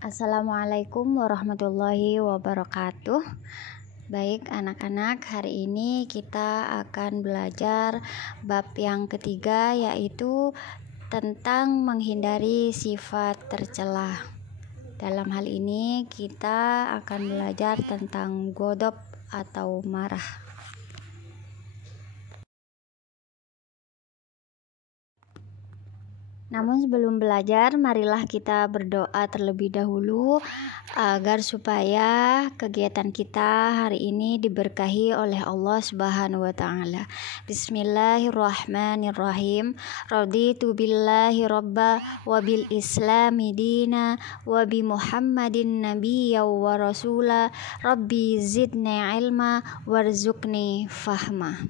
Assalamualaikum warahmatullahi wabarakatuh. Baik anak-anak, hari ini kita akan belajar bab yang ketiga, yaitu tentang menghindari sifat tercela. Dalam hal ini kita akan belajar tentang godop atau marah. Namun sebelum belajar, marilah kita berdoa terlebih dahulu agar supaya kegiatan kita hari ini diberkahi oleh Allah Subhanahu wa taala. Bismillahirrahmanirrahim. Raditu billahi rabba wa bil islami dina wa bi Muhammadin nabiyya wa rasula. Rabbi zidni ilma warzuqni fahma.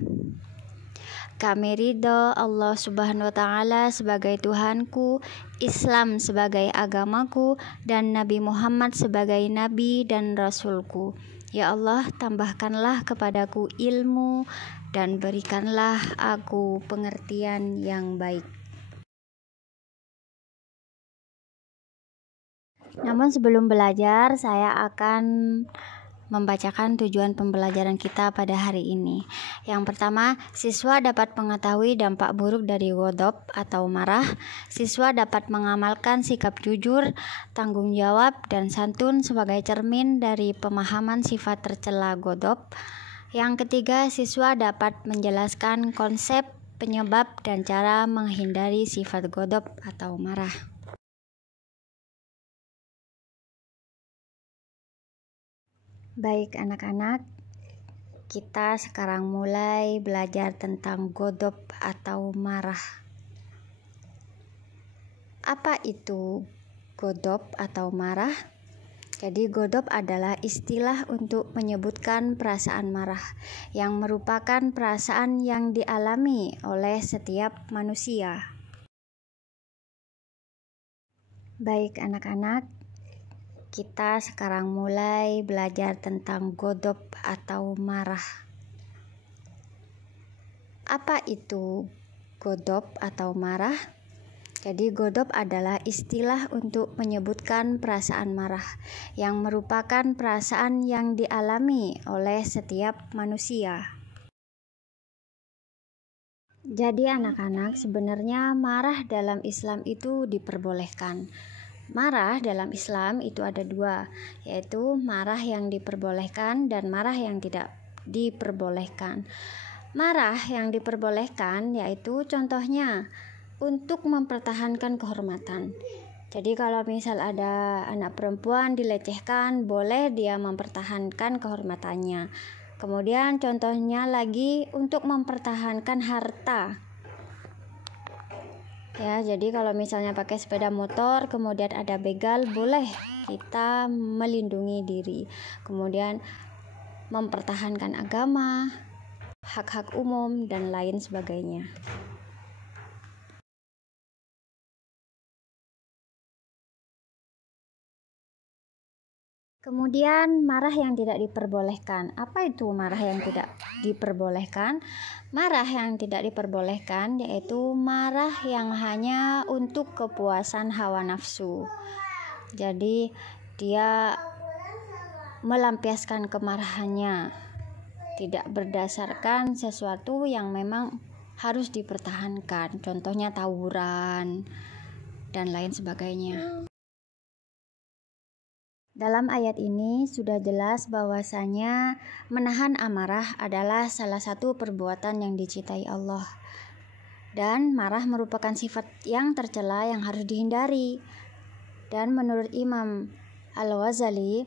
Kami ridho Allah Subhanahu wa taala sebagai Tuhanku, Islam sebagai agamaku, dan Nabi Muhammad sebagai nabi dan rasulku. Ya Allah, tambahkanlah kepadaku ilmu dan berikanlah aku pengertian yang baik. Namun sebelum belajar, saya akan membacakan tujuan pembelajaran kita pada hari ini. Yang pertama, siswa dapat mengetahui dampak buruk dari godop atau marah. Siswa dapat mengamalkan sikap jujur, tanggung jawab, dan santun sebagai cermin dari pemahaman sifat tercela godop. Yang ketiga, siswa dapat menjelaskan konsep, penyebab, dan cara menghindari sifat godop atau marah. Baik anak-anak, kita sekarang mulai belajar tentang godop atau marah. Apa itu godop atau marah? Jadi godop adalah istilah untuk menyebutkan perasaan marah, yang merupakan perasaan yang dialami oleh setiap manusia. Baik anak-anak, kita sekarang mulai belajar tentang godop atau marah. Apa itu godop atau marah? Jadi godop adalah istilah untuk menyebutkan perasaan marah, yang merupakan perasaan yang dialami oleh setiap manusia. Jadi anak-anak, sebenarnya marah dalam Islam itu diperbolehkan. Marah dalam Islam itu ada dua, yaitu marah yang diperbolehkan dan marah yang tidak diperbolehkan. Marah yang diperbolehkan yaitu contohnya untuk mempertahankan kehormatan. Jadi kalau misal ada anak perempuan dilecehkan, boleh dia mempertahankan kehormatannya. Kemudian contohnya lagi untuk mempertahankan harta. Ya, jadi kalau misalnya pakai sepeda motor kemudian ada begal, boleh kita melindungi diri. Kemudian mempertahankan agama, hak-hak umum, dan lain sebagainya. Kemudian marah yang tidak diperbolehkan. Apa itu marah yang tidak diperbolehkan? Marah yang tidak diperbolehkan yaitu marah yang hanya untuk kepuasan hawa nafsu. Jadi dia melampiaskan kemarahannya, tidak berdasarkan sesuatu yang memang harus dipertahankan. Contohnya tawuran dan lain sebagainya. Dalam ayat ini sudah jelas bahwasanya menahan amarah adalah salah satu perbuatan yang dicintai Allah. Dan marah merupakan sifat yang tercela yang harus dihindari. Dan menurut Imam Al-Ghazali,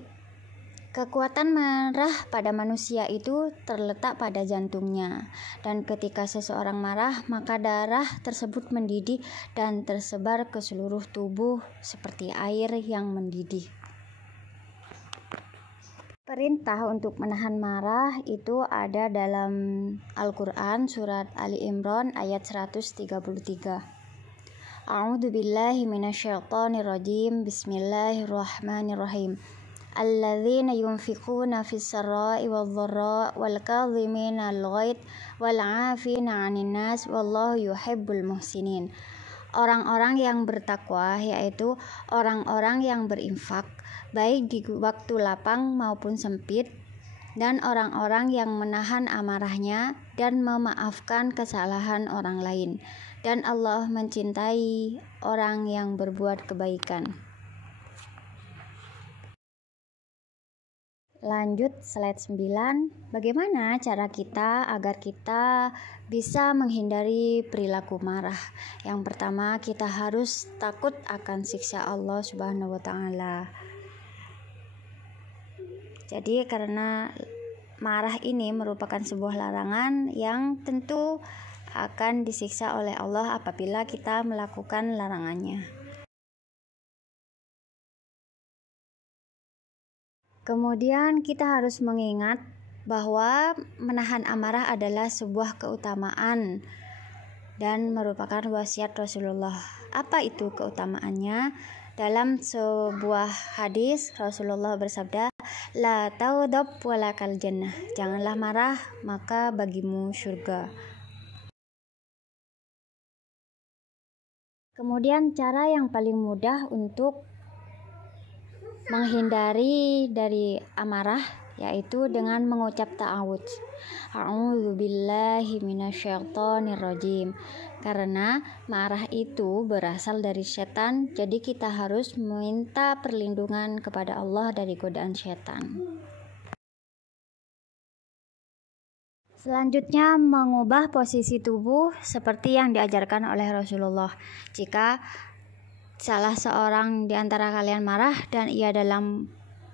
kekuatan marah pada manusia itu terletak pada jantungnya. Dan ketika seseorang marah, maka darah tersebut mendidih dan tersebar ke seluruh tubuh seperti air yang mendidih. Perintah untuk menahan marah itu ada dalam Al-Quran surat Ali Imran ayat 133. A'udzu billahi minasyaitonir rajim. Bismillahirrahmanirrahim. Alladzina yunfiquna fis sarra'i wadh-dharra'i wal kadhimina al-ghaidh wal 'afina 'anil nas wallahu yuhibbul muhsinin. orang-orang yang bertakwa, yaitu orang-orang yang berinfak baik di waktu lapang maupun sempit, dan orang-orang yang menahan amarahnya dan memaafkan kesalahan orang lain. Dan Allah mencintai orang yang berbuat kebaikan. Lanjut slide 9. Bagaimana cara kita agar kita bisa menghindari perilaku marah? Yang pertama, kita harus takut akan siksa Allah Subhanahu wa taala. Jadi karena marah ini merupakan sebuah larangan yang tentu akan disiksa oleh Allah apabila kita melakukan larangannya. Kemudian kita harus mengingat bahwa menahan amarah adalah sebuah keutamaan dan merupakan wasiat Rasulullah. Apa itu keutamaannya? Dalam sebuah hadis Rasulullah bersabda, "La taudab walakal jannah." Janganlah marah, maka bagimu surga. Kemudian cara yang paling mudah untuk menghindari dari amarah yaitu dengan mengucap ta'awudz. A'udzubillahi minasyaitonirrajim. Karena marah itu berasal dari setan, jadi kita harus meminta perlindungan kepada Allah dari godaan setan. Selanjutnya, mengubah posisi tubuh seperti yang diajarkan oleh Rasulullah. Jika salah seorang di antara kalian marah dan ia dalam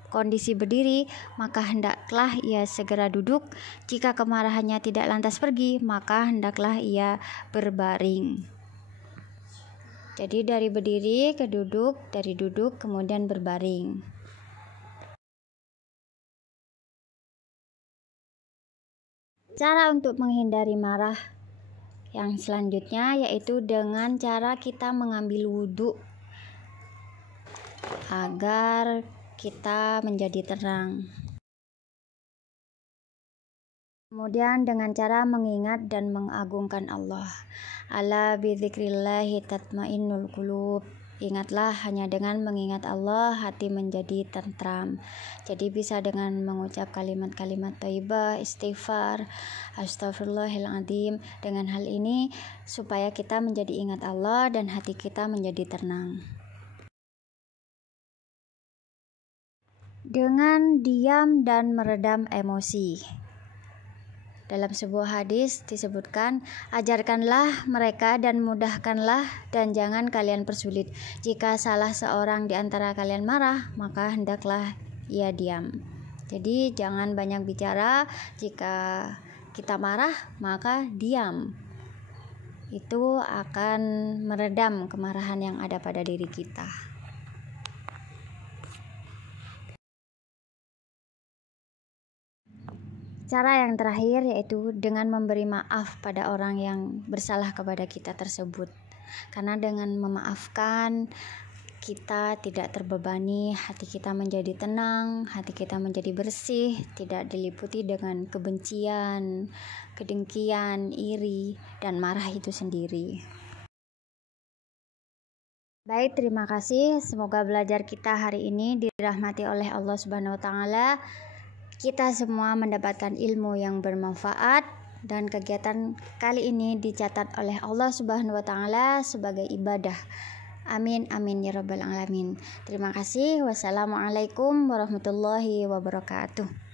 kondisi berdiri, maka hendaklah ia segera duduk. Jika kemarahannya tidak lantas pergi, maka hendaklah ia berbaring. Jadi dari berdiri ke duduk, dari duduk kemudian berbaring. Cara untuk menghindari marah yang selanjutnya yaitu dengan cara kita mengambil wudhu agar kita menjadi tenang. Kemudian dengan cara mengingat dan mengagungkan Allah. Ala bidzikrillahi tatmainnul qulub. Ingatlah, hanya dengan mengingat Allah hati menjadi tentram. Jadi bisa dengan mengucap kalimat-kalimat thayyibah, istighfar, astagfirullahaladzim. Dengan hal ini supaya kita menjadi ingat Allah dan hati kita menjadi tenang. Dengan diam dan meredam emosi. Dalam sebuah hadis disebutkan, ajarkanlah mereka dan mudahkanlah dan jangan kalian persulit. Jika salah seorang di antara kalian marah, maka hendaklah ia diam. Jadi jangan banyak bicara. Jika kita marah, maka diam. Itu akan meredam kemarahan yang ada pada diri kita. Cara yang terakhir yaitu dengan memberi maaf pada orang yang bersalah kepada kita tersebut. Karena dengan memaafkan, kita tidak terbebani, hati kita menjadi tenang, hati kita menjadi bersih, tidak diliputi dengan kebencian, kedengkian, iri, dan marah itu sendiri. Baik, terima kasih. Semoga belajar kita hari ini dirahmati oleh Allah Subhanahu wa taala. Kita semua mendapatkan ilmu yang bermanfaat dan kegiatan kali ini dicatat oleh Allah Subhanahu wa taala sebagai ibadah. Amin amin ya rabbal alamin. Terima kasih. Wassalamualaikum warahmatullahi wabarakatuh.